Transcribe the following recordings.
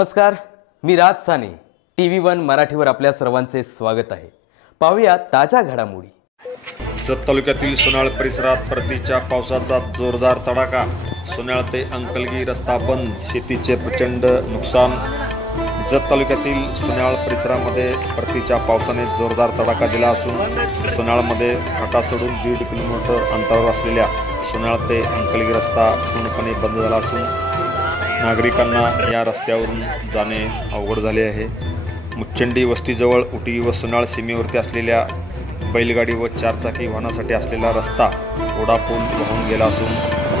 नमस्कार, मी राज साने. TV1 मराठीवर आपल्या सर्वांचे स्वागत आहे. पाहूया ताज्या घडामोडी. जत तालुक्यातील सोनाळ परिसरात परतीच्या पावसाचा जोरदार तडाखा. सोनाळ ते अंकलगी रस्ता बंद, शेतीचे प्रचंड नुकसान. जत तालुक्यातील सोनाळ परिसरामध्ये परतीच्या पावसाने जोरदार तडाखा दिला असून सोनाळमध्ये फाटा सोडून 1.5 किलोमीटर अंतरावर असलेल्या सोनाळ ते अंकलगी रस्ता पूर्णपणे बंद झाला असून नागरिकांना या रस्त्यावरून जाणे अवघड झाले आहे. मुचंडी वस्तीजवळ उटी व सोनाळ सीमेवरती असलेल्या बैलगाडी व चारचाकी वाहनासाठी असलेला रस्ता ओढापूल वाहून गेला असून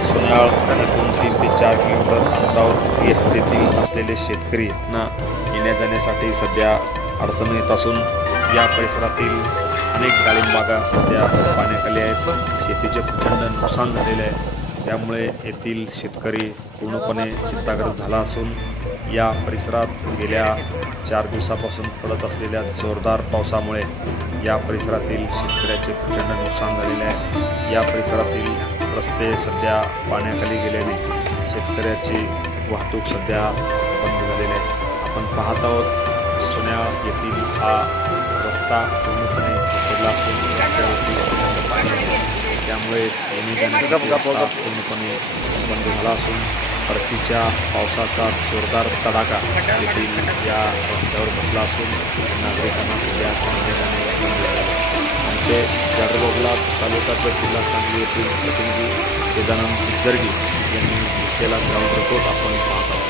सोनाळ येथून 3 ते 4 किलोमीटर अंतरावर येथील असलेले शेतकरी यांना येण्या जाण्यासाठी सध्या अडचण येत असून या परिसरातील अनेक डाळिंब बागा सध्या पाण्याखाली आहेत. शेतीचे प्रचंड नुकसान झालेले आहे. त्यामुळे येथील शेतकरी पूर्णपणे चिंताग्रस्त झाला असून या परिसरात गेल्या 4 दिवसापासून पडत असलेल्या जोरदार पावसामुळे या परिसरातील शेतकऱ्याचे प्रचंड नुकसान झालेले आहे. या परिसरातील रस्ते सध्या पाण्याखाली गेल्याने शेतकऱ्याची वाहतूक सध्या बंद झालेली आहे. आपण पाहत आहोत सोनाळ येथील हा रस्ता पूर्णपणे पडला असून रस्त्यावरती पाणी त्यामुळे पूर्णपणे बंद झाला असून परतीच्या पावसाचा जोरदार तडाखा येथील या रस्त्यावर बसला असून नागरिकांना सध्या आमचे जागरगोगला तालुक्याचा जिल्हा सांगली येथील प्रतिनिधी शेदानंद पिज्जर्गी यांनी घेतलेला ग्राउंड रिपोर्ट आपण पाहत आहोत.